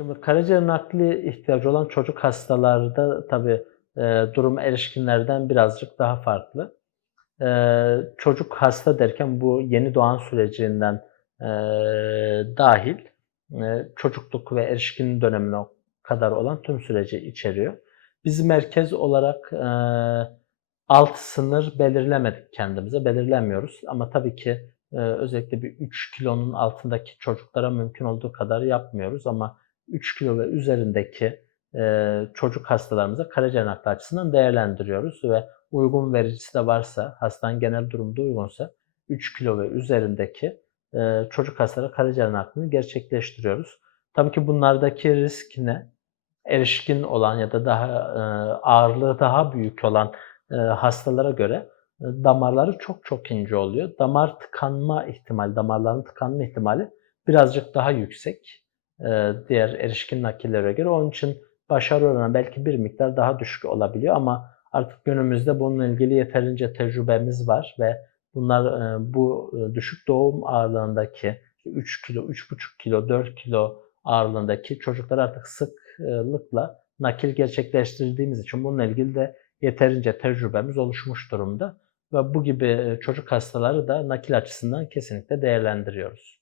Şimdi karaciğer nakli ihtiyacı olan çocuk hastalarda tabii e, durum erişkinlerden birazcık daha farklı. E, çocuk hasta derken bu yeni doğan sürecinden e, dahil e, çocukluk ve erişkin dönemine kadar olan tüm süreci içeriyor. Biz merkez olarak e, alt sınır belirlemedik kendimize, belirlemiyoruz. Ama tabii ki e, özellikle bir 3 kilonun altındaki çocuklara mümkün olduğu kadar yapmıyoruz. Ama 3 kilo ve üzerindeki e, çocuk hastalarımıza karaciğer nakli açısından değerlendiriyoruz ve uygun vericisi de varsa, hastanın genel durumda uygunsa 3 kilo ve üzerindeki e, çocuk hastalara karaciğer naklini gerçekleştiriyoruz. Tabii ki bunlardaki risk ne? Erişkin olan ya da daha e, ağırlığı daha büyük olan e, hastalara göre e, damarları çok çok ince oluyor. Damar tıkanma ihtimali, damarların tıkanma ihtimali birazcık daha yüksek diğer erişkin nakillere göre. Onun için başarı oranı belki bir miktar daha düşük olabiliyor ama artık günümüzde bununla ilgili yeterince tecrübemiz var ve bunlar e, bu e, düşük doğum ağırlığındaki 3 kilo, 3,5 kilo, 4 kilo ağırlığındaki çocuklar artık sıklıkla nakil gerçekleştirdiğimiz için bununla ilgili de yeterince tecrübemiz oluşmuş durumda. Ve bu gibi çocuk hastaları da nakil açısından kesinlikle değerlendiriyoruz.